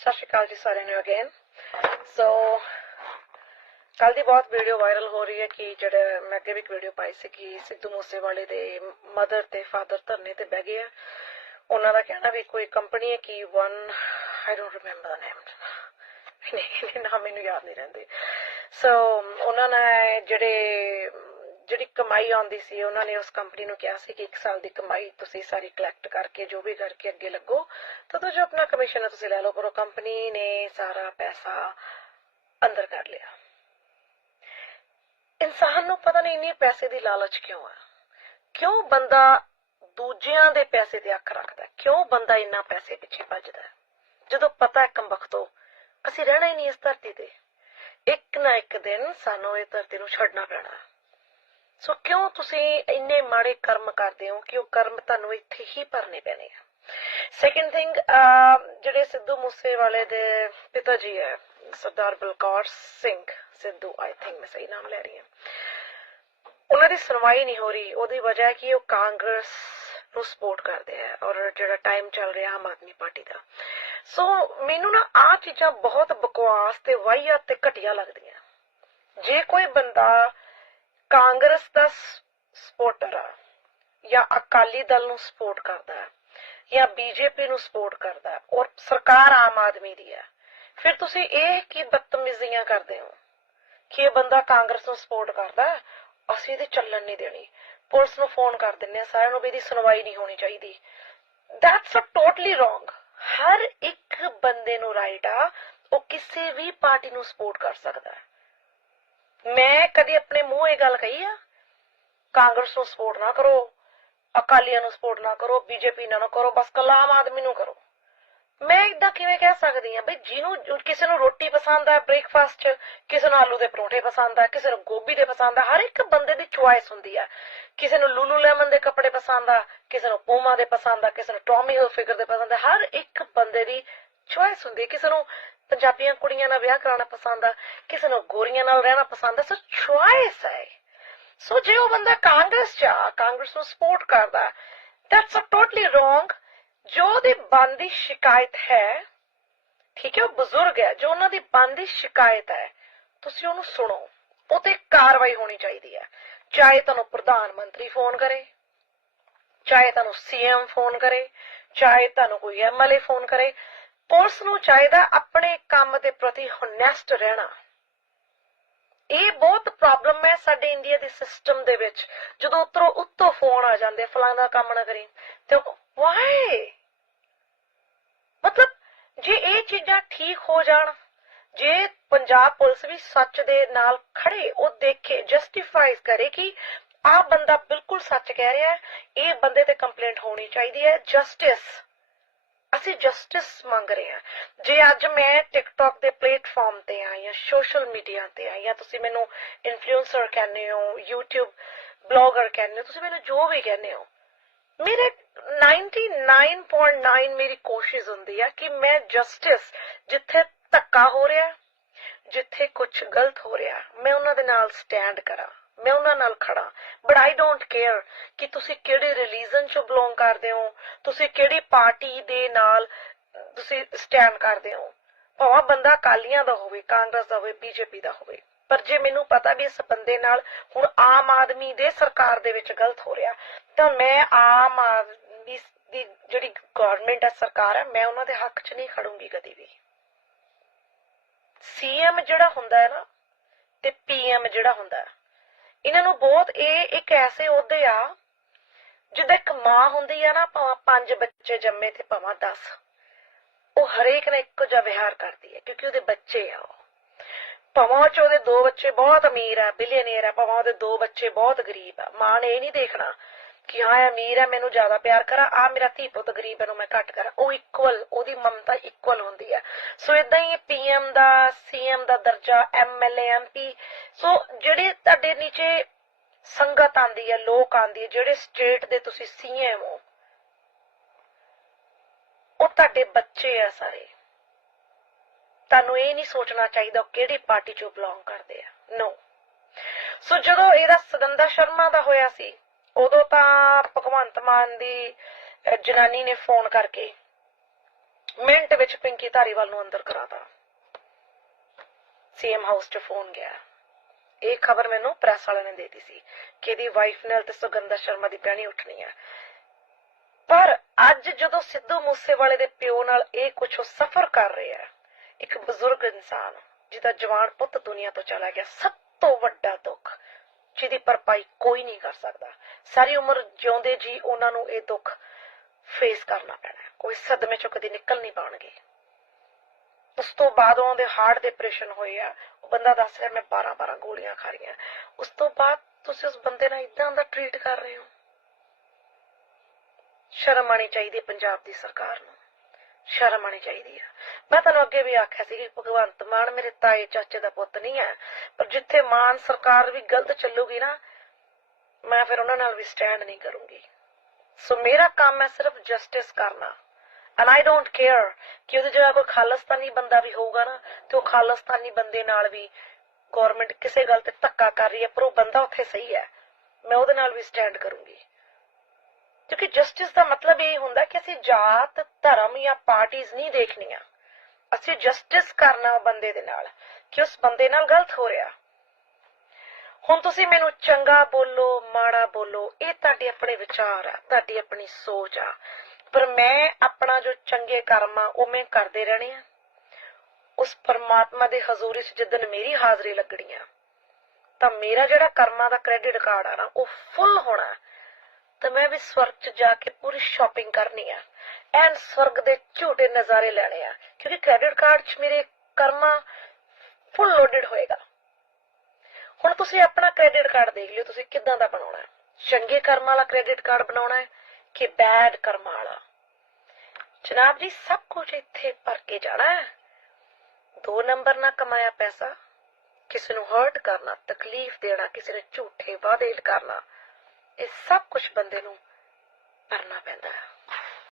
ਸਤਿ ਸ਼੍ਰੀ ਅਕਾਲ ਜੀ ਸਾਰਿਆਂ ਨੂੰ ਅਗੇਨ ਸੋ ਕੱਲ ਦੀ ਬਹੁਤ ਵੀਡੀਓ ਵਾਇਰਲ ਹੋ ਰਹੀ ਹੈ ਕਿ ਜਿਹੜੇ ਮੈਂ ਅੱਗੇ ਵੀ ਇੱਕ ਵੀਡੀਓ ਪਾਈ ਸੀ ਕਿ ਸਿੱਧੂ ਮੂਸੇਵਾਲੇ ਦੇ ਮਦਰ ਤੇ ਫਾਦਰ ਧਰਨੇ ਤੇ ਬਹਿ ਗਏ ਆ। ਉਹਨਾਂ ਦਾ ਕਹਿਣਾ ਵੀ ਕੋਈ ਕੰਪਨੀ ਹੈ ਕਿ one I don't remember name ਨਹੀਂ ਨਾਮ ਮੈਨੂੰ ਯਾਦ ਨਹੀਂ ਰਹਿੰਦੇ। ਸੋ ਉਹਨਾਂ ਨੇ ਜਿਹੜੇ ਜਿਹੜੀ ਕਮਾਈ ਆਉਂਦੀ ਸੀ, ਉਹਨਾਂ ਨੇ ਉਸ ਕੰਪਨੀ ਨੂੰ ਕਿਹਾ ਸੀ ਕਿ 1 ਸਾਲ ਦੀ ਕਮਾਈ ਤੁਸੀਂ ਸਾਰੀ ਕਲੈਕਟ ਕਰਕੇ ਜੋ ਵੀ ਕਰਕੇ ਅੱਗੇ ਲੱਗੋ ਤਾਂ ਜੋ ਆਪਣਾ ਕਮਿਸ਼ਨ ਹੈ ਤੁਸੀਂ ਲੈ ਲਓ, ਪਰ ਉਹ ਕੰਪਨੀ ਨੇ ਸਾਰਾ ਪੈਸਾ ਅੰਦਰ ਕਰ ਲਿਆ। ਇਨਸਾਨ ਨੂੰ ਪਤਾ ਨਹੀਂ ਇੰਨੀ ਪੈਸੇ ਦੀ ਲਾਲਚ ਕਿਉਂ ਆ? ਕਿਉਂ ਬੰਦਾ ਦੂਜਿਆਂ ਦੇ ਪੈਸੇ ਤੇ ਅੱਖ ਰੱਖਦਾ ਕਿਉਂ ਬੰਦਾ ਇੰਨਾ ਪੈਸੇ ਪਿੱਛੇ ਭੱਜਦਾ ਜਦੋਂ ਪਤਾ ਹੈ ਕੰਬਖਤੋ ਅਸੀਂ ਰਹਿਣਾ ਹੀ ਨਹੀਂ ਇਸ ਧਰਤੀ ਤੇ। ਇੱਕ ਨਾ ਇੱਕ ਦਿਨ ਸਾਨੂੰ ਇਹ ਧਰਤੀ ਨੂੰ ਛੱਡਣਾ ਪੈਣਾ ਸੋ ਕਿਉਂ ਤੁਸੀਂ ਇੰਨੇ ਮਾੜੇ ਕਰਮ ਕਰਦੇ ਹੋ? ਕਿ ਉਹ ਕਰਮ ਤੁਹਾਨੂੰ ਇੱਥੇ ਹੀ ਭਰਨੇ ਪੈਣੇ ਆ? ਸੈਕਿੰਡ ਥਿੰਗ ਜਿਹੜੇ ਸਿੱਧੂ ਮੂਸੇ ਦੇ ਪਿਤਾ ਜੀ ਹੈ, ਸਰਦਾਰ ਬਲਕੌਰ ਸਿੰਘ ਸਿੱਧੂ ਆਈ ਥਿੰਕ ਮੈਂ ਸਹੀ ਨਾਮ ਲੈ ਰਹੀ ਹਾਂ। ਉਹਨਾਂ ਦੀ ਸੁਣਵਾਈ ਨਹੀਂ ਹੋ ਰਹੀ, ਉਹਦੀ ਵਜ੍ਹਾ ਹੈ? ਕਿ ਉਹ ਕਾਂਗਰਸ ਨੂੰ ਸਪੋਰਟ ਕਰਦੇ ਆ ਔਰ ਜਿਹੜਾ ਟਾਈਮ ਚੱਲ ਰਿਹਾ ਆਮ ਆਦਮੀ ਪਾਰਟੀ ਦਾ। ਸੋ ਮੈਨੂੰ ਨਾ ਆ ਚੀਜ਼ਾਂ ਬਹੁਤ ਬਕਵਾਸ ਤੇ ਵਾਹੀਆਤ ਤੇ ਘਟੀਆ ਲੱਗਦੀਆਂ। ਜੇ ਕੋਈ ਬੰਦਾ ਕਾਂਗਰਸ ਦਾ ਸਪੋਰਟਰ ਆ ਜਾਂ ਅਕਾਲੀ ਦਲ ਨੂੰ ਸਪੋਰਟ ਕਰਦਾ ਹੈ ਜਾਂ ਬੀਜੇਪੀ ਨੂੰ ਸਪੋਰਟ ਕਰਦਾ ਹੈ ਔਰ ਸਰਕਾਰ ਆਮ ਆਦਮੀ ਦੀ ਹੈ ਫਿਰ ਤੁਸੀਂ ਇਹ ਕੀ ਬਦਤਮੀਜ਼ੀਆਂ ਕਰਦੇ ਹੋ? ਕਿ ਇਹ ਬੰਦਾ ਕਾਂਗਰਸ ਨੂੰ ਸਪੋਰਟ ਕਰਦਾ ਹੈ, ਅਸੀਂ ਇਹਦੇ ਚੱਲਣ ਨਹੀਂ ਦੇਣੀ। ਪੁਲਿਸ ਨੂੰ ਫੋਨ ਕਰ ਦਿੰਨੇ ਆ ਸਾਰਿਆਂ ਨੂੰ ਵੀ ਇਹਦੀ ਸੁਣਵਾਈ ਨਹੀਂ ਹੋਣੀ ਚਾਹੀਦੀ। ਦੈਟਸ ਅ ਟੋਟਲੀ ਰੋਂਗ ਹਰ ਇੱਕ ਬੰਦੇ ਨੂੰ ਰਾਈਟ ਆ ਉਹ ਕਿਸੇ ਵੀ ਪਾਰਟੀ ਨੂੰ ਸਪੋਰਟ ਕਰ ਸਕਦਾ ਹੈ ਮੈਂ ਕਦੀ ਆਪਣੇ ਮੂੰਹ ਇਹ ਗੱਲ ਕਹੀ ਆ? ਕਾਂਗਰਸ ਨੂੰ ਸਪੋਰਟ ਨਾ ਕਰੋ, ਅਕਾਲੀਆਂ ਨੂੰ ਸਪੋਰਟ ਨਾ ਕਰੋ ਬੀਜੇਪੀ ਨਾ ਕਰੋ, ਬਸ ਕੱਲਾ ਆਦਮੀ ਨੂੰ ਕਰੋ। ਮੈਂ ਇਦਾਂ ਕਿਵੇਂ ਕਹਿ ਸਕਦੀ ਆ? ਬਈ ਜਿਹਨੂੰ ਕਿਸੇ ਨੂੰ ਰੋਟੀ ਪਸੰਦ ਆ ਬ੍ਰੇਕਫਾਸਟ 'ਚ, ਕਿਸੇ ਨੂੰ ਆਲੂ ਦੇ ਪਰੌਂਠੇ ਪਸੰਦ ਆ, ਕਿਸੇ ਨੂੰ ਗੋਭੀ ਦੇ ਪਸੰਦ ਆ, ਹਰ ਇੱਕ ਬੰਦੇ ਦੀ ਚੁਆਇਸ ਹੁੰਦੀ ਆ। ਕਿਸੇ ਨੂੰ ਲੂਲੂ ਲੈਮਨ ਦੇ ਕੱਪੜੇ ਪਸੰਦ ਆ, ਕਿਸੇ ਨੂੰ ਪੂਮਾ ਦੇ ਪਸੰਦ ਆ, ਕਿਸੇ ਨੂੰ ਟੌਮੀ ਹਿਲਫਿਗਰ ਦੇ ਪਸੰਦ ਆ, ਹਰ ਇੱਕ ਬੰਦੇ ਦੀ ਚੁਆਇਸ ਹੁੰਦੀ ਕਿਸੇ ਨੂੰ ਪੰਜਾਬੀਆਂ ਕੁੜੀਆਂ ਨਾਲ ਵਿਆਹ ਕਰਾਉਣਾ ਪਸੰਦ ਆ, ਕਿਸੇ ਨੂੰ ਗੋਰੀਆਂ ਨਾਲ ਰਹਿਣਾ ਪਸੰਦ ਆ, ਸੋ ਚੁਆਇਸ ਹੈ ਸੋ ਜੇ ਉਹ ਬੰਦਾ ਕਾਂਗਰਸ ਚ ਆ, ਕਾਂਗਰਸ ਨੂੰ ਸਪੋਰਟ ਕਰਦਾ ਦੈਟਸ ਅ ਟੋਟਲੀ ਰੋਂਗ ਜੋ ਉਹਦੀ ਬੰਦੀ ਸ਼ਿਕਾਇਤ ਹੈ, ਠੀਕ ਹੈ, ਉਹ ਬਜ਼ੁਰਗ ਹੈ, ਜੋ ਉਹਨਾਂ ਦੀ ਬੰਦੀ ਸ਼ਿਕਾਇਤ ਹੈ, ਤੁਸੀਂ ਉਹਨੂੰ ਸੁਣੋ, ਉਹ ਤੇ ਕਾਰਵਾਈ ਹੋਣੀ ਚਾਹੀਦੀ ਹੈ। ਚਾਹੇ ਤੁਹਾਨੂੰ ਪ੍ਰਧਾਨ ਮੰਤਰੀ ਫੋਨ ਕਰੇ, ਚਾਹੇ ਤੁਹਾਨੂੰ ਸੀਐਮ ਫੋਨ ਕਰੇ, ਚਾਹੇ ਤੁਹਾਨੂੰ ਕੋਈ ਐਮਐਲਏ ਫੋਨ ਕਰੇ ਪੁਲਿਸ ਨੂੰ ਚਾਹੀਦਾ ਆਪਣੇ ਕੰਮ ਦੇ ਪ੍ਰਤੀ ਹੋਨੈਸਟ ਰਹਿਣਾ। ਇਹ ਬਹੁਤ ਪ੍ਰੋਬਲਮ ਹੈ ਸਾਡੇ ਇੰਡੀਆ ਦੇ ਸਿਸਟਮ ਦੇ ਵਿੱਚ। ਜਦੋਂ ਉੱਤਰੋਂ, ਉੱਤੋਂ ਫੋਨ ਆ ਜਾਂਦੇ ਫਲਾਣਾ ਕੰਮ ਨਾ ਕਰੀ। ਤੇ ਵਾਈ ਮਤਲਬ, ਜੇ ਇਹ ਚੀਜ਼ਾਂ ਠੀਕ ਹੋ ਜਾਣ, ਜੇ ਪੰਜਾਬ ਪੁਲਿਸ ਵੀ ਸੱਚ ਦੇ ਨਾਲ ਖੜੇ, ਉਹ ਦੇਖੇ ਜਸਟੀਫਾਈ ਕਰੇ ਕਿ ਆਹ ਬੰਦਾ ਬਿਲਕੁਲ ਸੱਚ ਕਹਿ ਰਿਹਾ ਹੈ, ਇਹ ਬੰਦੇ ਤੇ ਕੰਪਲੇਂਟ ਹੋਣੀ ਚਾਹੀਦੀ ਹੈ ਜਸਟਿਸ ਅਸੀਂ ਜਸਟਿਸ ਮੰਗ ਰਹੇ ਹਾਂ। ਜੇ ਅੱਜ ਮੈਂ ਟਿਕਟੌਕ ਦੇ ਪਲੇਟਫਾਰਮ ਤੇ ਆ ਜਾਂ ਸੋਸ਼ਲ ਮੀਡੀਆ ਤੇ ਆ ਜਾਂ ਤੁਸੀਂ ਮੈਨੂੰ ਇਨਫਲੂਐਂਸਰ ਕਹਿੰਦੇ ਹੋ, YouTube ਬਲੌਗਰ ਕਹਿੰਦੇ ਹੋ, ਤੁਸੀਂ ਮੈਨੂੰ ਜੋ ਵੀ ਕਹਿੰਦੇ ਹੋ, ਮੇਰੇ 99.9 ਮੇਰੀ ਕੋਸ਼ਿਸ਼ ਹੁੰਦੀ ਆ ਕਿ ਮੈਂ ਜਸਟਿਸ ਜਿੱਥੇ ਧੱਕਾ ਹੋ ਰਿਹਾ, ਜਿੱਥੇ ਕੁਝ ਗਲਤ ਹੋ ਰਿਹਾ, ਮੈਂ ਉਹਨਾਂ ਦੇ ਨਾਲ ਸਟੈਂਡ ਕਰਾਂ। ਮੈਂ ਉਹਨਾਂ ਨਾਲ ਖੜਾ ਬਟ ਆਈ ਡੋਂਟ ਕੇਅਰ ਕਿ ਤੁਸੀਂ ਕਿਹੜੇ ਰਿਲੀਜਨ ਚੋਂ ਬਿਲੋਂਗ ਕਰਦੇ ਹੋ, ਤੁਸੀਂ ਕਿਹੜੀ ਪਾਰਟੀ ਦੇ ਨਾਲ ਤੁਸੀਂ ਸਟੈਂਡ ਕਰਦੇ ਹੋ। ਭਾਵੇਂ ਬੰਦਾ ਕਾਲੀਆਂ ਦਾ ਹੋਵੇ, ਕਾਂਗਰਸ ਦਾ ਹੋਵੇ, ਬੀਜੇਪੀ ਦਾ ਹੋਵੇ। ਪਰ ਜੇ ਮੈਨੂੰ ਪਤਾ ਵੀ ਇਸ ਬੰਦੇ ਨਾਲ ਹੁਣ ਆਮ ਆਦਮੀ ਦੇ ਸਰਕਾਰ ਦੇ ਵਿੱਚ ਗਲਤ ਹੋ ਰਿਹਾ, ਤਾਂ ਮੈਂ ਆਮ ਆਦਮੀ ਦੀ ਜਿਹੜੀ ਗਵਰਨਮੈਂਟ ਹੈ ਸਰਕਾਰ ਹੈ ਮੈਂ ਉਹਨਾਂ ਦੇ ਹੱਕ 'ਚ ਨਹੀਂ ਖੜੂੰਗੀ ਕਦੀ ਵੀ। ਸੀਐਮ ਜਿਹੜਾ ਹੁੰਦਾ ਹੈ ਨਾ, ਤੇ ਪੀਐਮ ਜਿਹੜਾ ਹੁੰਦਾ ਹੈ ਇਹਨਾਂ ਨੂੰ ਬਹੁਤ, ਇਹ ਇੱਕ ਐਸੇ ਅਹੁਦੇ ਆ ਜਿੱਦਾਂ ਇੱਕ ਮਾਂ ਹੁੰਦੀ ਆ ਨਾ, ਭਾਵੇਂ ਪੰਜ ਬੱਚੇ ਜੰਮੇ ਤੇ ਭਾਵੇਂ 10 ਉਹ ਹਰੇਕ ਨਾਲ ਇੱਕੋ ਜਿਹਾ ਵਿਹਾਰ ਕਰਦੀ ਹੈ ਕਿਉਂਕਿ ਉਹਦੇ ਬੱਚੇ ਆ ਉਹ। ਭਾਵੇਂ ਉਹ 'ਚ ਉਹਦੇ ਦੋ ਬੱਚੇ ਬਹੁਤ ਅਮੀਰ ਆ ਬਿਲੀਅਨਰ ਆ, ਭਾਵੇਂ ਉਹਦੇ ਦੋ ਬੱਚੇ ਬਹੁਤ ਗਰੀਬ ਆ, ਮਾਂ ਨੇ ਇਹ ਨਹੀਂ ਦੇਖਣਾ ਕਿ ਹਾਂ ਇਹ ਅਮੀਰ ਹੈ, ਮੈਨੂੰ ਜ਼ਿਆਦਾ ਪਿਆਰ ਕਰਾਂ। ਆ ਮੇਰਾ ਧੀ ਪੁੱਤ ਗਰੀਬ ਹੈ ਨੂੰ ਮੈਂ ਘੱਟ ਕਰਾਂ। ਉਹ ਇਕੁਅਲ ਉਹਦੀ ਮਮਤਾ ਇਕੁਅਲ ਹੁੰਦੀ ਹੈ। ਸੋ ਇਦਾਂ ਹੀ ਪੀਐਮ ਦਾ ਸੀਐਮ ਦਾ ਦਰਜਾ ਐਮਐਲਏ ਐਮਪੀ ਸੋ ਜਿਹੜੇ ਤੁਹਾਡੇ ਨੀਚੇ ਸੰਗਤ ਆਂਦੀ ਹੈ, ਲੋਕ ਆਂਦੀ ਹੈ, ਜਿਹੜੇ ਸਟੇਟ ਦੇ ਤੁਸੀਂ ਸੀਐਮ ਹੋ, ਉਹ ਤੁਹਾਡੇ ਬੱਚੇ ਆ ਸਾਰੇ। ਤੁਹਾਨੂੰ ਇਹ ਨਹੀਂ ਸੋਚਣਾ ਚਾਹੀਦਾ ਕਿਹੜੀ ਪਾਰਟੀ ਚੋਂ ਬਿਲੋਂਗ ਕਰਦੇ ਆ। ਨੋ ਸੋ ਜਦੋਂ ਇਹਦਾ ਸਗੰਦਾ ਸ਼ਰਮਾ ਦਾ ਹੋਇਆ ਸੀ ਉਦੋਂ ਤਾਂ ਭਗਵੰਤ ਮਾਨ ਦੀ ਜਨਾਨੀ ਨੇ ਫੋਨ ਕਰਕੇ ਮਿੰਟ ਵਿੱਚ ਪਿੰਕੀ ਧਾਰੀਵਾਲ ਨੂੰ ਅੰਦਰ ਕਰਾਤਾ। ਸੀਐਮ ਹਾਊਸ 'ਚ ਫੋਨ ਗਿਆ। ਇਹ ਖਬਰ ਮੈਨੂੰ ਪ੍ਰੈਸ ਵਾਲਿਆਂ ਨੇ ਦੇਤੀ ਸੀ ਕਿ ਇਹਦੀ ਵਾਈਫ ਨਾਲ ਤੇ ਸੁਗੰਧਾ ਸ਼ਰਮਾ ਦੀ ਪਹਿਣੀ ਉੱਠਣੀ ਹੈ ਪਰ ਅੱਜ ਜਦੋਂ ਸਿੱਧੂ ਮੂਸੇਵਾਲੇ ਦੇ ਪਿਓ ਨਾਲ ਇਹ ਕੁਝ ਉਹ ਸਫਰ ਕਰ ਰਿਹਾ ਹੈ, ਇੱਕ ਬਜ਼ੁਰਗ ਇਨਸਾਨ, ਜਿਹਦਾ ਜਵਾਨ ਪੁੱਤ ਦੁਨੀਆ ਤੋਂ ਚਲਾ ਗਿਆ, ਸਭ ਤੋਂ ਵੱਡਾ ਦੁੱਖ ਜਿਹਦੀ ਭਰਪਾਈ ਕੋਈ ਨਹੀਂ ਕਰ ਸਕਦਾ। ਸਾਰੀ ਉਮਰ ਜਿਉਂਦੇ ਜੀ ਉਹਨਾਂ ਨੂੰ ਇਹ ਦੁੱਖ ਫੇਸ ਕਰਨਾ ਪੈਣਾ। ਕੋਈ ਸਦਮੇ ਚੋਂ ਕਦੀ ਨਿਕਲ ਨਹੀਂ ਪਾਉਣਗੇ। ਉਸ ਤੋਂ ਬਾਅਦ ਉਹਨਾਂ ਦੇ ਹਾਰਟ ਦੇ ਆਪਰੇਸ਼ਨ ਹੋਏ ਆ। ਉਹ ਬੰਦਾ ਦੱਸ ਰਿਹਾ, ਮੈਂ 12 12 ਗੋਲੀਆਂ ਖਾ ਰਹੀਆਂ। ਉਸ ਤੋਂ ਬਾਅਦ ਤੁਸੀਂ ਉਸ ਬੰਦੇ ਨਾਲ ਇਦਾਂ ਦਾ ਟ੍ਰੀਟ ਕਰ ਰਹੇ ਹੋ? ਸ਼ਰਮ ਆਣੀ ਚਾਹੀਦੀ ਪੰਜਾਬ ਦੀ ਸਰਕਾਰ ਨੂੰ। ਸ਼ਰਮ ਆਣੀ ਚਾਹੀਦੀ ਆ। ਮੈਂ ਤੁਹਾਨੂੰ ਅੱਗੇ ਵੀ ਆਖਿਆ ਸੀ ਕਿ ਭਗਵੰਤ ਮਾਨ ਮੇਰੇ ਤਾਏ ਚਾਚੇ ਦਾ ਪੁੱਤ ਨਹੀਂ ਹੈ, ਪਰ ਜਿੱਥੇ ਮਾਨ ਸਰਕਾਰ ਵੀ ਗਲਤ ਚੱਲੂਗੀ ਨਾ, ਮੈਂ ਫਿਰ ਉਹਨਾਂ ਨਾਲ ਵੀ ਸਟੈਂਡ ਨਹੀਂ ਕਰੂੰਗੀ। ਸੋ ਮੇਰਾ ਕੰਮ ਹੈ ਸਿਰਫ ਜਸਟਿਸ ਕਰਨਾ। ਐਂਡ ਆਈ ਡੋਂਟ ਕੇਅਰ ਕਿ ਉਹਦੀ ਜਗ੍ਹਾ ਕੋਈ ਖਾਲਸਤਾਨੀ ਬੰਦਾ ਵੀ ਹੋਊਗਾ ਨਾ, ਤੇ ਉਹ ਖਾਲਸਤਾਨੀ ਬੰਦੇ ਨਾਲ ਵੀ ਗਵਰਨਮੈਂਟ ਕਿਸੇ ਗੱਲ ਤੇ ਧੱਕਾ ਕਰ ਰਹੀ ਹੈ, ਪਰ ਉਹ ਬੰਦਾ ਉੱਥੇ ਸਹੀ ਹੈ। ਮੈਂ ਉਹਦੇ ਨਾਲ ਵੀ ਸਟੈਂਡ ਕਰੂੰਗੀ। ਕਿਉਂਕਿ ਜਸਟਿਸ ਦਾ ਮਤਲਬ ਇਹ ਹੁੰਦਾ ਕਿ ਅਸੀਂ ਜਾਤ, ਧਰਮ ਜਾਂ ਪਾਰਟੀਆਂ ਨਹੀਂ ਦੇਖਣੀਆਂ। ਅਸੀਂ ਜਸਟਿਸ ਕਰਨਾ ਉਹ ਬੰਦੇ ਦੇ ਨਾਲ, ਕਿ ਉਸ ਬੰਦੇ ਨਾਲ ਗਲਤ ਹੋ ਰਿਹਾ। ਹੁਣ ਤੁਸੀਂ ਮੈਨੂੰ ਚੰਗਾ ਬੋਲੋ, ਮਾੜਾ ਬੋਲੋ, ਇਹ ਤੁਹਾਡੇ ਆਪਣੇ ਵਿਚਾਰ ਆ, ਤੁਹਾਡੀ ਆਪਣੀ ਸੋਚ ਆ। ਪਰ ਮੈਂ ਆਪਣਾ ਜੋ ਚੰਗੇ ਕਰਮ ਆ, ਉਹ ਮੈਂ ਕਰਦੇ ਰਹਿਣੇ ਆ। ਉਸ ਪਰਮਾਤਮਾ ਦੇ ਹਜ਼ੂਰੀ 'ਚ ਜਿੱਦਨ ਮੇਰੀ ਹਾਜ਼ਰੀ ਲੱਗਣੀ ਆ, ਤਾਂ ਮੇਰਾ ਜਿਹੜਾ ਕਰਮਾਂ ਦਾ ਕ੍ਰੈਡਿਟ ਕਾਰਡ ਆ ਨਾ, ਉਹ ਫੁੱਲ ਹੋਣਾ। ਤਾਂ ਮੈਂ ਵੀ ਸਵਰਗ 'ਚ ਜਾ ਕੇ ਪੂਰੀ ਸ਼ਾਪਿੰਗ ਕਰਨੀ ਆ। ਐਂਡ ਸਵਰਗ ਦੇ ਝੂਟੇ ਨਜ਼ਾਰੇ ਲੈਣੇ ਆ, ਕਿਉਂਕਿ ਕ੍ਰੈਡਿਟ ਕਾਰਡ 'ਚ ਮੇਰੇ ਕਰਮਾ ਫੁੱਲ ਲੋਡਡ ਹੋਏਗਾ। ਹੁਣ ਤੁਸੀਂ ਆਪਣਾ ਕ੍ਰੈਡਿਟ ਕਾਰਡ ਦੇਖ ਲਿਓ, ਤੁਸੀਂ ਕਿੱਦਾਂ ਦਾ ਬਣਾਉਣਾ ਹੈ? ਚੰਗੇ ਕਰਮਾਂ ਵਾਲਾ ਕ੍ਰੈਡਿਟ ਕਾਰਡ ਬਣਾਉਣਾ ਹੈ ਕਿ ਬੈਡ ਕਰਮਾਂ ਵਾਲਾ? ਜਨਾਬ ਜੀ, ਸਭ ਕੁਝ ਇੱਥੇ ਭਰ ਕੇ ਜਾਣਾ ਹੈ। ਦੋ ਨੰਬਰ ਨਾ ਕਮਾਇਆ ਪੈਸਾ, ਕਿਸੇ ਨੂੰ ਹਰਟ ਕਰਨਾ, ਤਕਲੀਫ ਦੇਣਾ, ਕਿਸੇ ਨੇ ਝੂਠੇ ਵਾਅਦੇ ਕਰਨਾ ਇਹ ਸਭ ਕੁਝ ਬੰਦੇ ਨੂੰ ਕਰਨਾ ਪੈਂਦਾ ਹੈ।